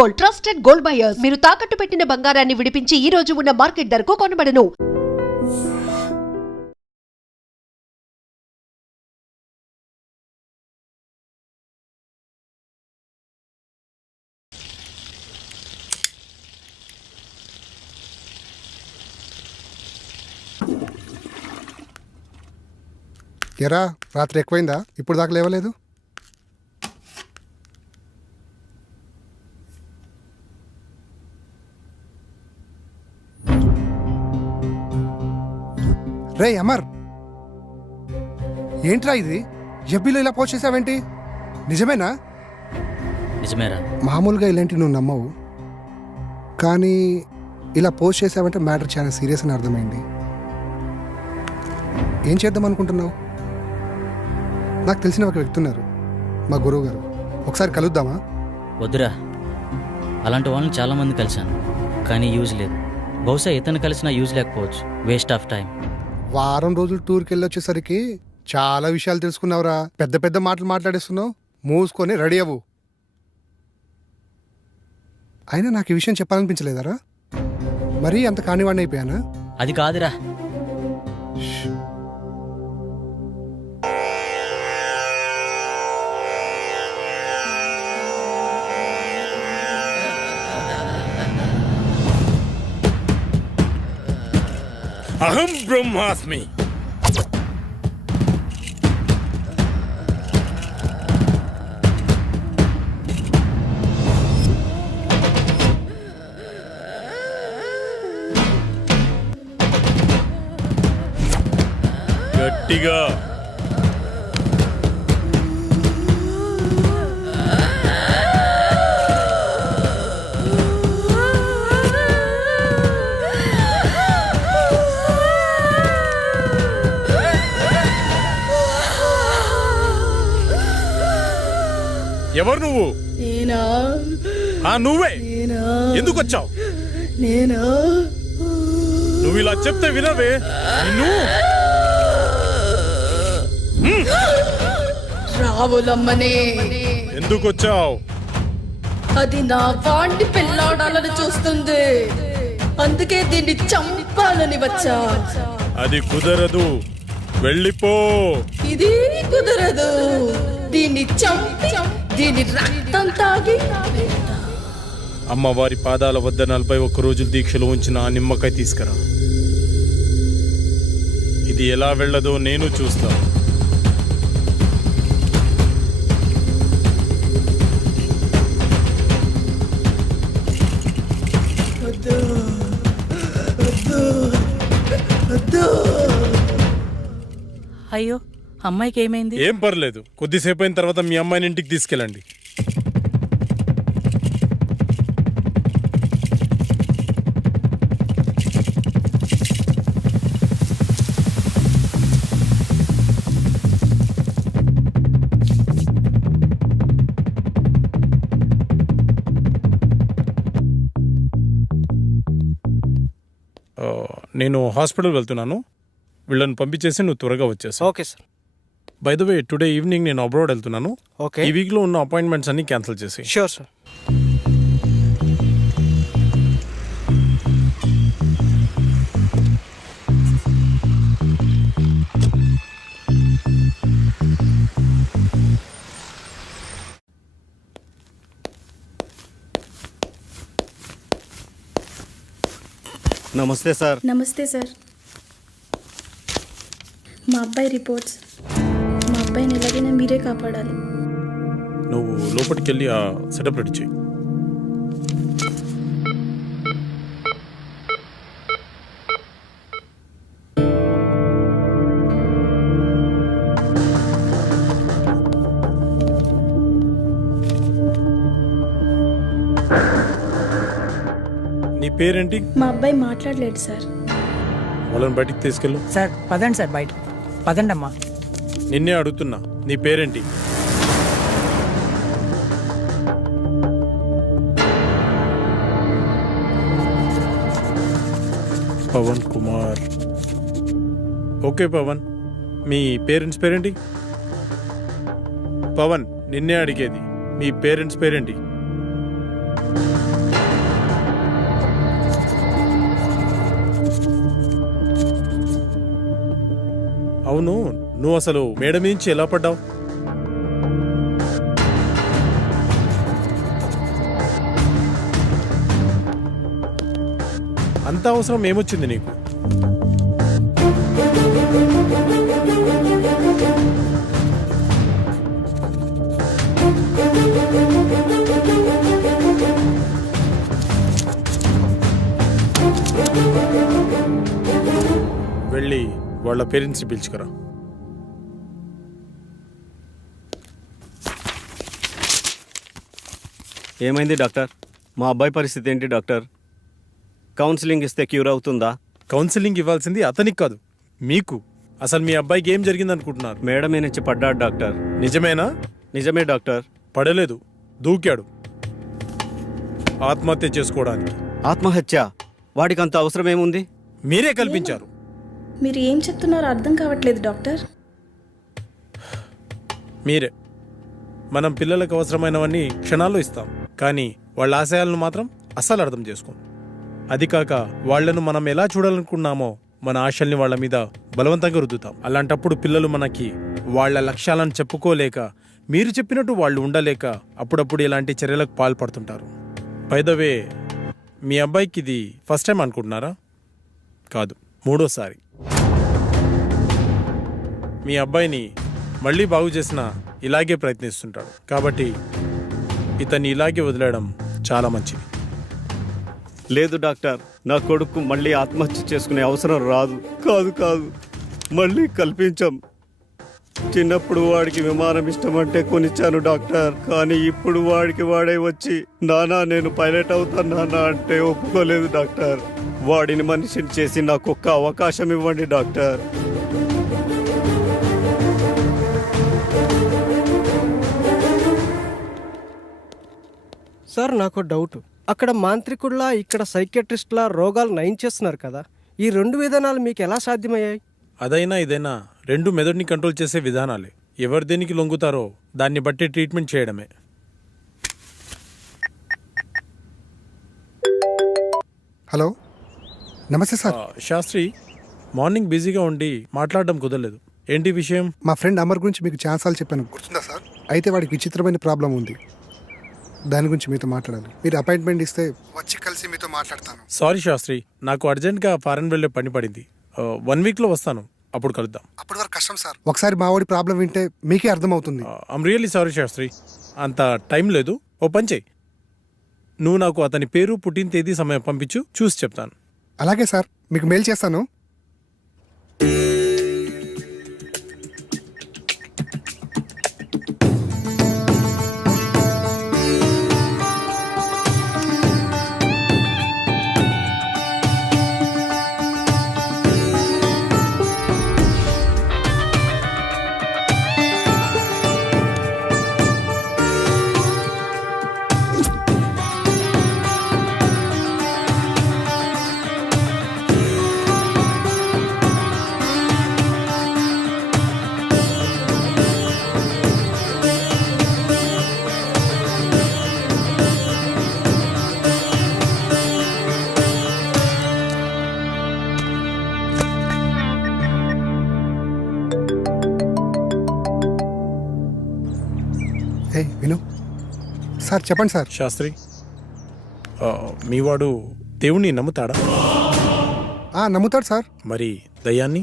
Gold, trusted gold buyers. మీరు తాకట్టు పెట్టిన బంగారాన్ని విడిపించి ఈ రోజు ఉన్న మార్కెట్ ధరకు కొనబడను. ఎరా రాత్రి ఎక్కువైందా? ఇప్పుడు దాకా లేవలేదు? రే అమర్, ఏంట్రా ఇది? ఎఫ్బీలో ఇలా పోస్ట్ చేసావేంటి? నిజమేనా? నిజమేరా. మామూలుగా ఇలాంటి నువ్వు నమ్మవు, కానీ ఇలా పోస్ట్ చేసావంటే మ్యాటర్ చాలా సీరియస్ అని అర్థమైంది. ఏం చేద్దాం అనుకుంటున్నావు? నాకు తెలిసిన ఒక వ్యక్తి ఉన్నారు, మా గురువు గారు. ఒకసారి కలుద్దామా? వద్దురా, అలాంటి వాళ్ళని చాలామంది కలిశాను, కానీ యూజ్ లేదు. బహుశా ఇతను కలిసినా యూజ్ లేకపోవచ్చు. Waste of time. వారం రోజులు టూర్కి వెళ్ళి వచ్చేసరికి చాలా విషయాలు తెలుసుకున్నావురా. పెద్ద పెద్ద మాటలు మాట్లాడేస్తున్నావు. మూసుకొని రెడీ అవ్వు. అయినా నాకు ఈ విషయం చెప్పాలనిపించలేదరా? మరీ అంత కానివాడిని అయిపోయానా? అది కాదురా. అహం బ్రహ్మాస్మి. గట్టిగా ఎవరు నువ్వు? నేనా? నువ్వే. నేనా? ఎందుకు వచ్చావు? నేనా? నువ్వు ఇలా చెప్తే వినవే. నిన్ను రావులమ్మనే. ఎందుకు వచ్చావు? అది నా వాణ్ణి పెళ్ళాడాలని చూస్తుంది, అందుకే దీన్ని చంపాలని వచ్చా. అది కుదరదు, వెళ్ళిపో. ఇది కుదరదు. దీన్ని చంపి దీని రక్తం తాగి అమ్మవారి పాదాల వద్ద 41 రోజులు దీక్షలో ఉంచిన ఆ నిమ్మకాయ తీసుకురా. ఇది ఎలా వెళ్ళదో నేను చూస్తా. అయ్యో, అమ్మాయికి ఏమైంది? ఏం పర్లేదు, కొద్దిసేపు అయిన తర్వాత మీ అమ్మాయిని ఇంటికి తీసుకెళ్ళండి. నేను హాస్పిటల్ వెళ్తున్నాను, వీళ్ళని పంపించేసి నువ్వు త్వరగా వచ్చేసి. Okay sir. By the way, today evening నేను అబ్రాడ్ వెళ్తున్నాను. ఓకే. ఈ వీక్లో ఉన్న అపాయింట్మెంట్స్ అన్ని క్యాన్సిల్ చేసి. Sure sir. నమస్తే సార్. నమస్తే సార్. మా అబ్బాయి రిపోర్ట్స్. మా అబ్బాయిని ఎలాగైనా మీరే కాపాడాలి. నువ్వు లోపలికి వెళ్ళి ఆ సెటప్ రెడీ చేయి. నీ పేరేంటి? మా అబ్బాయి మాట్లాడలేడు సార్. వాళ్ళని బయటికి తీసుకెళ్ళు. సార్ పదండి సార్, బయట పదండి అమ్మా. నిన్నే అడుగుతున్నా, నీ పేరేంటి? పవన్ కుమార్. ఓకే పవన్, మీ పేరెంట్స్ పేరేంటి? పవన్, నిన్నే అడిగేది, మీ పేరెంట్స్ పేరేంటి? అవును, నువ్వు అసలు మేడ నుంచి ఎలా పడ్డావు? అంత అవసరం ఏమొచ్చింది నీకు? వెళ్ళి వాళ్ళ పేరెంట్స్ని పిలుచుకురా. ఏమైంది డాక్టర్? మా అబ్బాయి పరిస్థితి ఏంటి డాక్టర్? కౌన్సిలింగ్ ఇస్తే క్యూర్ అవుతుందా? కౌన్సిలింగ్ ఇవ్వాల్సింది అతనికి కాదు, మీకు. అసలు మీ అబ్బాయికి ఏం జరిగింది అనుకుంటున్నారు? మేడ మీద నుంచి పడ్డాడు డాక్టర్. నిజమేనా? నిజమే డాక్టర్. పడలేదు, దూకాడు ఆత్మహత్య చేసుకోవడానికి. ఆత్మహత్య? వాడికి అంత అవసరం ఏముంది? మీరే కల్పించారు. మీరు ఏం చెప్తున్నారో అర్థం కావట్లేదు డాక్టర్. మీరే. మనం పిల్లలకు అవసరమైనవన్నీ క్షణాల్లో ఇస్తాం, కానీ వాళ్ళ ఆశయాలను మాత్రం అస్సలు అర్థం చేసుకోం. అది కాక వాళ్లను మనం ఎలా చూడాలనుకున్నామో మన ఆశల్ని వాళ్ళ మీద బలవంతంగా రుద్దుతాం. అలాంటప్పుడు పిల్లలు మనకి వాళ్ళ లక్ష్యాలను చెప్పుకోలేక, మీరు చెప్పినట్టు వాళ్ళు ఉండలేక అప్పుడప్పుడు ఇలాంటి చర్యలకు పాల్పడుతుంటారు. బై ద వే, మీ అబ్బాయికి ఇది ఫస్ట్ టైం అనుకుంటున్నారా? కాదు, 3వ సారి. మీ అబ్బాయిని మళ్ళీ బాగు చేసినా ఇలాగే ప్రయత్నిస్తుంటాడు. కాబట్టి ఇతన్ని ఇలాగే వదిలేయడం చాలా మంచిది. లేదు డాక్టర్, నా కొడుకు మళ్ళీ ఆత్మహత్య చేసుకునే అవసరం రాదు. కాదు కాదు, మళ్ళీ కల్పించాం. చిన్నప్పుడు వాడికి విమానం ఇష్టం అంటే కొనిచ్చాను డాక్టర్. కానీ ఇప్పుడు వాడికి వాడే వచ్చి నానా నేను పైలట్ అవుతాను నానా అంటే ఒప్పుకోలేదు డాక్టర్. వాడిని మనిషిని చేసి నాకు ఒక్క అవకాశం ఇవ్వండి డాక్టర్. సార్ నాకు డౌట్. అక్కడ మాంత్రికుల్లా ఇక్కడ సైకియాట్రిస్ట్లా రోగాలు నయం చేస్తున్నారు కదా, ఈ 2 విధానాలు మీకు ఎలా సాధ్యమయ్యాయి? అదైనా ఇదైనా రెండు మెదడుని కంట్రోల్ చేసే విధానాలే. ఎవరు దేనికి లొంగుతారో దాన్ని బట్టి ట్రీట్మెంట్ చేయడమే. హలో, నమస్తే సార్. శాస్త్రి, మార్నింగ్ బిజీగా ఉండి మాట్లాడడం కుదరలేదు. ఏంటి విషయం? మా ఫ్రెండ్ అమర్ గురించి మీకు ఛాన్సాలు చెప్పాను, గుర్తుందా సార్? అయితే వాడికి విచిత్రమైన ప్రాబ్లం ఉంది, దాని గురించి మీతో మాట్లాడాలి. మీరు అపాయింట్మెంట్ ఇస్తే వచ్చి కలిసి మీతో మాట్లాడతాను. సారీ శాస్త్రి, నాకు అర్జెంట్గా ఫారెన్ వెళ్ళే పని పడింది. 1 వీక్లో వస్తాను, అప్పుడు కలుద్దాం. అప్పటి వరకు కష్టం సార్. ఒకసారి మా వాడి ప్రాబ్లం వింటే మీకే అర్థమవుతుంది. ఐమ్ రియల్లీ సారీ శాస్త్రి, అంత టైం లేదు. ఓ పని చెయ్యి, నువ్వు నాకు అతని పేరు, పుట్టిన తేదీ, సమయం పంపించు, చూసి చెప్తాను. అలాగే సార్, మీకు మెయిల్ చేస్తాను. విను సార్, చెప్పండి సార్. శాస్త్రి, మీ వాడు దేవుణ్ణి నమ్ముతాడా? నమ్ముతాడు సార్. మరి దయ్యాన్ని?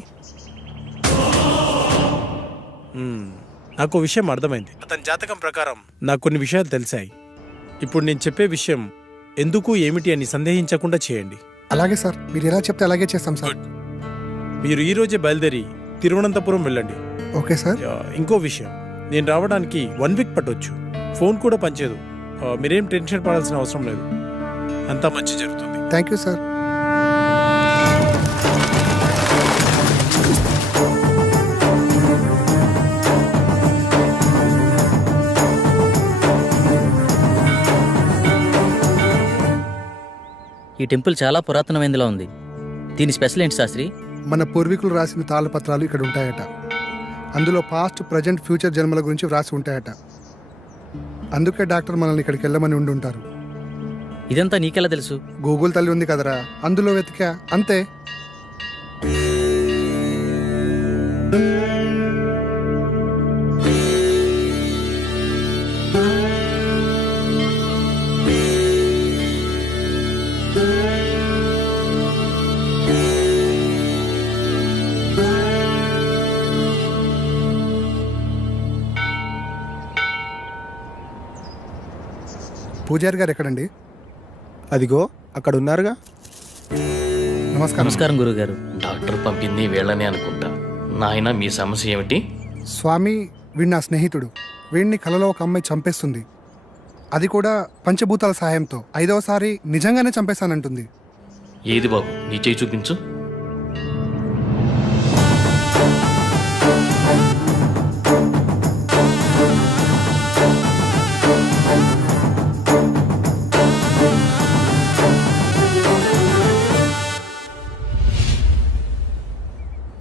నాకు విషయం అర్థమైంది. అతని జాతకం ప్రకారం నాకు కొన్ని విషయాలు తెలిసాయి. ఇప్పుడు నేను చెప్పే విషయం ఎందుకు ఏమిటి అని సందేహించకుండా చేయండి. అలాగే సార్, మీరు ఎలా చెప్తే అలాగే చేస్తాం సార్. మీరు ఈ రోజే బయలుదేరి తిరువనంతపురం వెళ్ళండి. Okay sir. ఇంకో విషయం, నేను రావడానికి 1 వీక్ పట్టొచ్చు. ఫోన్ కూడా పనిచేయదు. మీరేం టెన్షన్ పడాల్సిన అవసరం లేదు, అంతా మంచి జరుగుతుంది. Thank you sir. ఈ టెంపుల్ చాలా పురాతనమైనదిలా ఉంది. దీని స్పెషల్ ఏంటి శాస్త్రి? మన పూర్వీకులు రాసిన తాళపత్రాలు ఇక్కడ ఉంటాయట. అందులో పాస్ట్, ప్రజెంట్, ఫ్యూచర్ జన్మల గురించి వ్రాసి ఉంటాయట. అందుకే డాక్టర్ మనల్ని ఇక్కడికి వెళ్ళమని ఉండి ఉంటారు. ఇదంతా నీకెలా తెలుసు? గూగుల్ తల్లి ఉంది కదరా, అందులో వెతికా, అంతే. పూజారి గారు ఎక్కడండి? అదిగో అక్కడ ఉన్నారుగా. నమస్కారం. నమస్కారం గురుగారు. డాక్టర్ పంపింది వీళ్ళని అనుకుంటా. నాయన మీ సమస్య ఏమిటి? స్వామి, వీడు నా స్నేహితుడు. వీడిని కలలో ఒక అమ్మాయి చంపేస్తుంది. అది కూడా పంచభూతాల సహాయంతో. 5వసారి నిజంగానే చంపేశానంటుంది. ఏది బాబు, నీ చేయి చూపించు.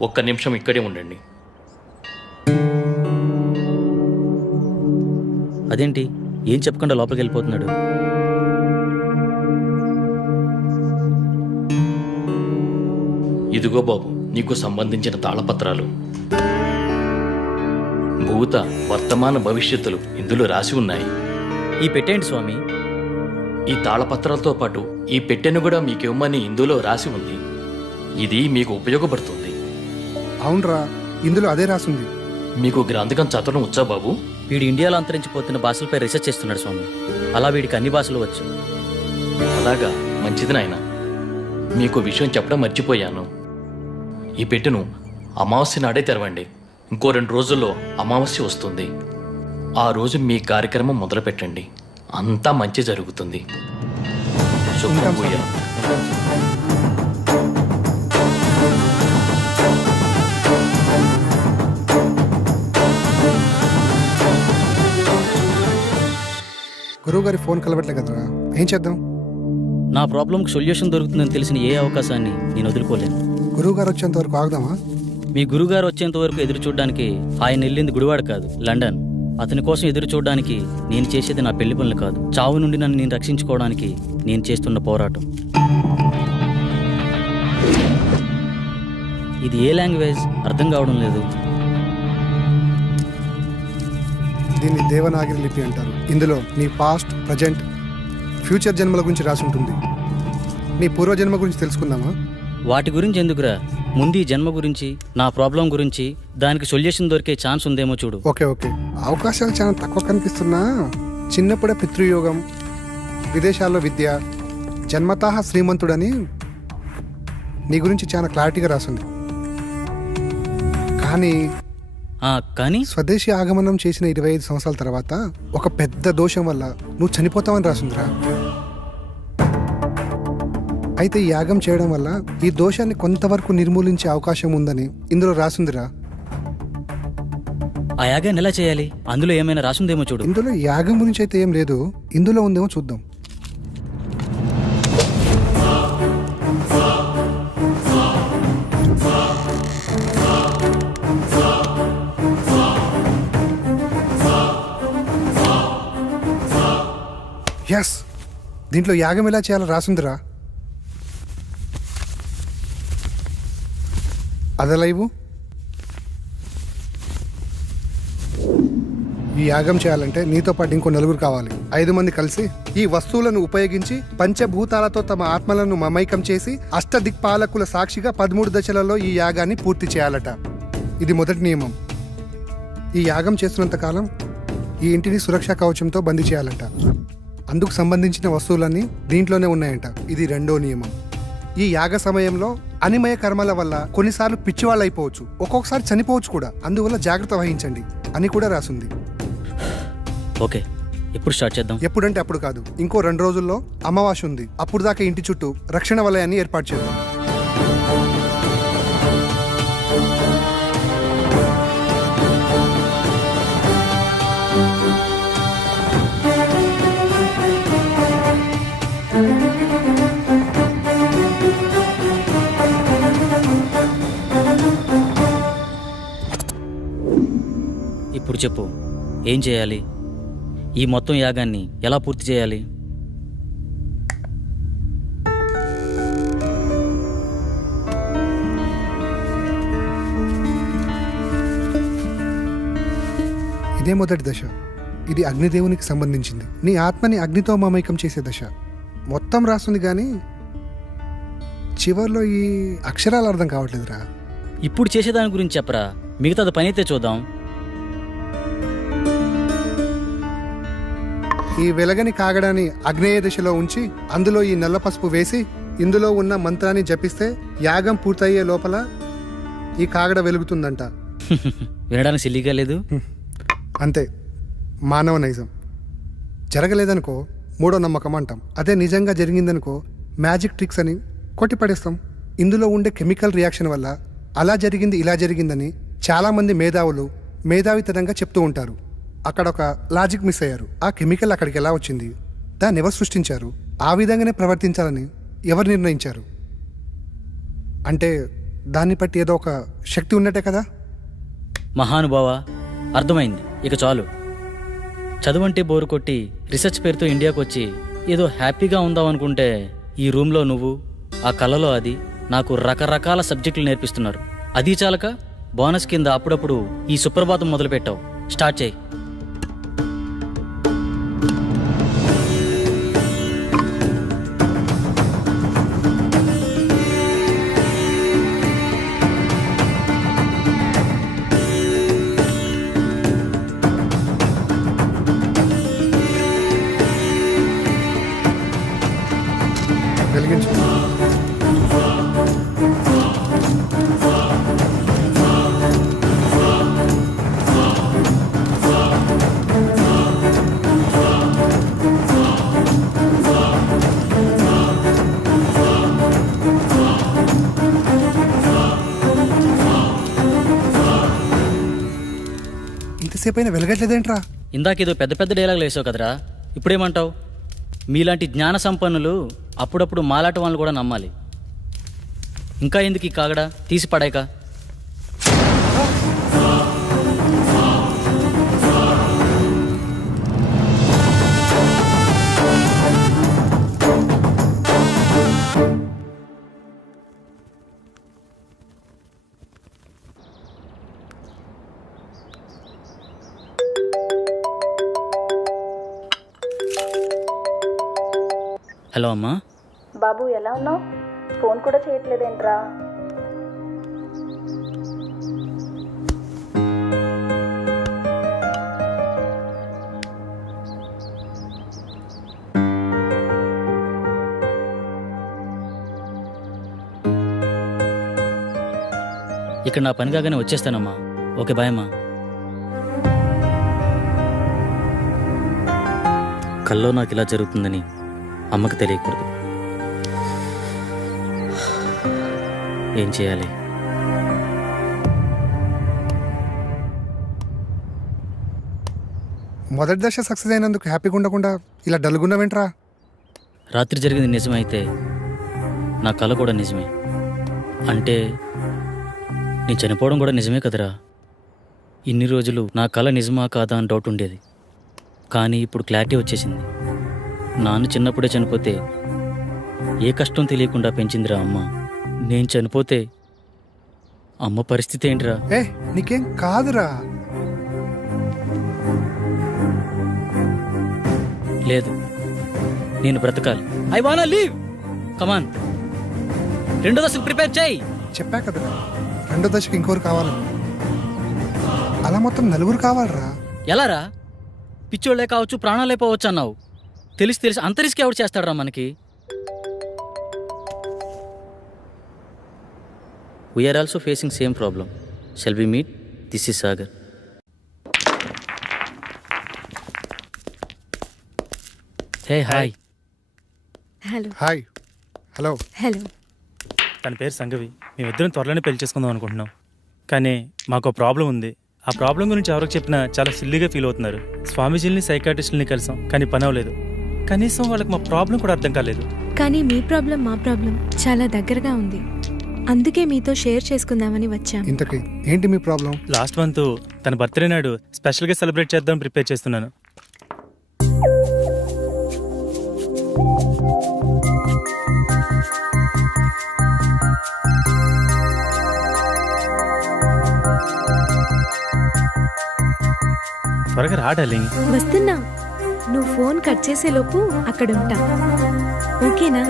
ఒక్క నిమిషం ఇక్కడే ఉండండి. అదేంటి ఏం చెప్పకుండా లోపలికి వెళ్ళిపోతున్నాడు? ఇదిగో బాబు, నీకు సంబంధించిన తాళపత్రాలు. భూత, వర్తమాన భవిష్యత్తులు ఇందులో రాసి ఉన్నాయి. ఈ పెట్టేంటి స్వామి? ఈ తాళపత్రాలతో పాటు ఈ పెట్టెను కూడా మీకివ్వమని ఇందులో రాసి ఉంది. ఇది మీకు ఉపయోగపడుతుంది. అవునరా, ఇందులో అదే రాసుంది. మీకు గ్రంథకం చదవడం వచ్చా బాబు? వీడు ఇండియాలో అంతరించిపోతున్న భాషలపై రీసెర్చ్ చేస్తున్నాడు స్వామి. అలా వీడికి అన్ని భాషలు వచ్చు. అలాగా, మంచిది నాయన. మీకు విషయం చెప్పడం మర్చిపోయాను. ఈ పెట్టెను అమావాస్య నాడే తెరవండి. ఇంకో 2 రోజుల్లో అమావాస్య వస్తుంది. ఆ రోజు మీ కార్యక్రమం మొదలు పెట్టండి. అంతా మంచి జరుగుతుంది. శుభం భూయాత్. గురువుగారి ఫోన్ కలవట్లే కదరా, ఏం చేద్దాం? నా ప్రాబ్లంకి సొల్యూషన్ దొరుకుతుందని తెలిసిన ఏ అవకాశాన్ని నేను వదులుకోలేను. గురువుగారు వచ్చేంత వరకు ఆగుదామా? మీ గురుగారు వచ్చేంత వరకు ఎదురు చూడడానికి ఆయన వెళ్ళింది గుడివాడ కాదు, లండన్. అతని కోసం ఎదురు చూడడానికి నేను చేసేది నా పెళ్లి పనులు కాదు, చావు నుండి నన్ను నేను రక్షించుకోవడానికి నేను చేస్తున్న పోరాటం. ఇది ఏ లాంగ్వేజ్ అర్థం కావడం లేదు. దీన్ని దేవనాగరి లిపి అంటారు. ఇందులో నీ పాస్ట్, ప్రజెంట్, ఫ్యూచర్ జన్మల గురించి రాసి ఉంటుంది. నీ పూర్వజన్మ గురించి తెలుసుకుందామా? వాటి గురించి ఎందుకురా, ముందు ఈ జన్మ గురించి, నా ప్రాబ్లం గురించి, దానికి సొల్యూషన్ దొరికే ఛాన్స్ ఉందేమో చూడు. ఓకే ఓకే, అవకాశాలు చాలా తక్కువ కనిపిస్తున్నా చిన్నప్పుడే పితృయోగం, విదేశాల్లో విద్య, జన్మతః శ్రీమంతుడని నీ గురించి చాలా క్లారిటీగా రాసింది. కానీ స్వదేశీ ఆగమనం చేసిన 25 సంవత్సరాల తర్వాత ఒక పెద్ద దోషం వల్ల నువ్వు చనిపోతావని రాసిందిరా. అయితే ఈ యాగం చేయడం వల్ల ఈ దోషాన్ని కొంతవరకు నిర్మూలించే అవకాశం ఉందని ఇందులో రాసిందిరా. ఆ యాగాన్ని ఎలా చేయాలి? అందులో ఏమైనా రాసుందేమో చూడు. ఇందులో యాగం గురించి అయితే ఏం లేదు, ఇందులో ఉందేమో చూద్దాం. ఎస్, దీంట్లో యాగం ఎలా చేయాలో రాసుందిరా. అదలైవు. ఈ యాగం చేయాలంటే నీతో పాటు ఇంకో 4 కావాలి. 5 మంది కలిసి ఈ వస్తువులను ఉపయోగించి పంచభూతాలతో తమ ఆత్మలను మమైకం చేసి అష్టదిక్పాలకుల సాక్షిగా 13 దశలలో ఈ యాగాన్ని పూర్తి చేయాలట. ఇది మొదటి నియమం. ఈ యాగం చేస్తున్నంత కాలం ఈ ఇంటిని సురక్షా కవచంతో బందీ చేయాలంట. అందుకు సంబంధించిన వస్తువులన్నీ దీంట్లోనే ఉన్నాయంట. ఇది 2వ నియమం. ఈ యాగ సమయంలో అనిమయ కర్మల వల్ల కొన్నిసార్లు పిచ్చివాళ్ళు అయిపోవచ్చు, ఒక్కొక్కసారి చనిపోవచ్చు కూడా. అందువల్ల జాగ్రత్త వహించండి అని కూడా రాసింది. ఓకే, ఎప్పుడు స్టార్ట్ చేద్దాం? ఎప్పుడంటే అప్పుడు కాదు, ఇంకో 2 రోజుల్లో అమావాస్య ఉంది. అప్పుడు దాకా ఇంటి చుట్టూ రక్షణ వలయాన్ని ఏర్పాటు చేద్దాం. ఇప్పుడు చెప్పు, ఏం చేయాలి? ఈ మొత్తం యాగాన్ని ఎలా పూర్తి చేయాలి? ఇదే మొదటి దశ. ఇది అగ్నిదేవునికి సంబంధించింది. నీ ఆత్మని అగ్నితో మమైకం చేసే దశ. మొత్తం రాస్తుంది కానీ చివర్లో ఈ అక్షరాలు అర్థం కావట్లేదురా. ఇప్పుడు చేసేదాని గురించి చెప్పరా, మిగతాది పని అయితే చూద్దాం. ఈ వెలగని కాగడాన్ని అగ్నేయ దిశలో ఉంచి అందులో ఈ నల్ల పసుపు వేసి ఇందులో ఉన్న మంత్రాన్ని జపిస్తే యాగం పూర్తయ్యే లోపల ఈ కాగడ వెలుగుతుందంట. వినడానికి సిల్లిగా లేదు. అంతే, మానవ నైజం. జరగలేదనుకో మూడో నమ్మకం అంటాం. అదే నిజంగా జరిగిందనుకో మ్యాజిక్ ట్రిక్స్ అని కొట్టిపడేస్తాం. ఇందులో ఉండే కెమికల్ రియాక్షన్ వల్ల అలా జరిగింది ఇలా జరిగిందని చాలామంది మేధావులు మేధావితనంగా చెప్తూ ఉంటారు. అక్కడ ఒక లాజిక్ మిస్ అయ్యారు. ఆ కెమికల్ అక్కడికి ఎలా వచ్చింది, దాన్ని ఎవరు సృష్టించారు, ఆ విధంగానే ప్రవర్తించాలని ఎవరు నిర్ణయించారు? అంటే దాన్ని బట్టి ఏదో ఒక శక్తి ఉన్నట్టే కదా. మహానుభావ, అర్థమైంది. ఇక చాలు. చదువంటే బోరు కొట్టి రీసెర్చ్ పేరుతో ఇండియాకు వచ్చి ఏదో హ్యాపీగా ఉందాం అనుకుంటే ఈ రూమ్లో నువ్వు, ఆ కళలో అది నాకు రకరకాల సబ్జెక్టులు నేర్పిస్తున్నారు. అది చాలక బోనస్ కింద అప్పుడప్పుడు ఈ సుప్రభాతం మొదలు పెట్టావు. స్టార్ట్ చేయి. వెలిగించు. ఇంతసేపు అయినా వెలగట్లేదేంట్రా? ఇందాకేదో పెద్ద పెద్ద డైలాగులు వేసావు కదరా, ఇప్పుడేమంటావు? మీలాంటి జ్ఞాన సంపన్నులు అప్పుడప్పుడు మాలాట వాళ్ళు కూడా నమ్మాలి. ఇంకా ఎందుకు ఈ కాగడా, తీసి పడాక. హలో అమ్మా. బాబు ఎలా ఉన్నావు? ఫోన్ కూడా చేయట్లేదేంట్రా? ఇక్కడ నా పని కాగానే వచ్చేస్తానమ్మా. ఓకే, బాయ్ అమ్మా. కల్లో నాకు ఇలా జరుగుతుందని అమ్మకి తెలియకూడదు. ఏం చేయాలి? మొదటి దశ సక్సెస్ అయినందుకు హ్యాపీగా ఉండకుండా ఇలా డల్గున్నావేంట్రా? రాత్రి జరిగింది నిజమైతే నా కళ కూడా నిజమే. అంటే నేను చనిపోవడం కూడా నిజమే కదరా. ఇన్ని రోజులు నా కళ నిజమా కాదా అని డౌట్ ఉండేది. కానీ ఇప్పుడు క్లారిటీ వచ్చేసింది. నాన్న చిన్నప్పుడే చనిపోతే ఏ కష్టం తెలియకుండా పెంచిందిరా అమ్మ. నేను చనిపోతే అమ్మ పరిస్థితి ఏంటిరా? ఏ నీకేం కాదురా. లేదు, నేను బ్రతకాలి. ఐ వానా లీవ్. కమాన్, రెండో దశకు ప్రిపేర్ చేయి. చెప్పా కదరా, రెండో దశకి ఇంకోరు కావాలి. అలా మొత్తం నలుగురు కావాలరా. ఎలారా? పిచ్చోళ్లే కావచ్చు, ప్రాణాలే పోవచ్చు అన్నావు. తెలిసి అంత రిస్క్ ఎవరు చేస్తాడరా మనకి? We are also facing same problem. Shall we meet? This is Sagar. Hey hi. Hello. Hi. Hello. Hello. తన పేరు సంగవి. మేమిద్దరం త్వరలోనే పెళ్లి చేసుకుందాం అనుకుంటున్నాం. కానీ మాకు ప్రాబ్లం ఉంది. ఆ ప్రాబ్లం గురించి ఎవరికి చెప్పినా చాలా సిల్లీగా ఫీల్ అవుతున్నారు. స్వామీజీని, సైకాట్రిస్టులని కలిసాం, కానీ పని అవ్వలేదు. కనీసం వాళ్ళకి మా ప్రాబ్లం కూడా అర్థం కాలేదు. కానీ మీ ప్రాబ్లం మా ప్రాబ్లం చాలా దగ్గరగా ఉంది. అందుకే మీతో షేర్ చేసుకుందామని వచ్చాం. ఇంతకీ ఏంటి మీ ప్రాబ్లం? లాస్ట్ మంత్ తన బర్త్డే నాడు స్పెషల్గా సెలబ్రేట్ చేద్దాం ప్రిపేర్ చేస్తున్నాను. త్వరగా రా డార్లింగ్. వస్తున్నా. నువ్వు ఫోన్ కట్ చేసేలోపు అక్కడ ఉంటా. ఓకేనా?